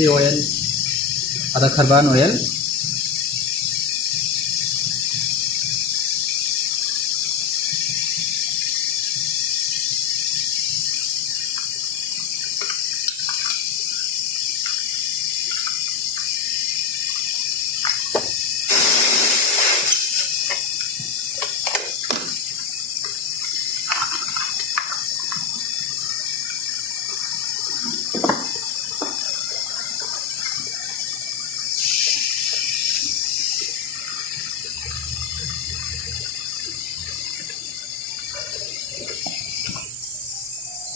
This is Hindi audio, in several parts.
ये ऑयल आधा खरबान ऑयल,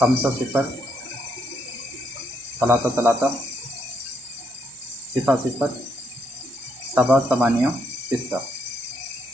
50 33 00 7 8 6.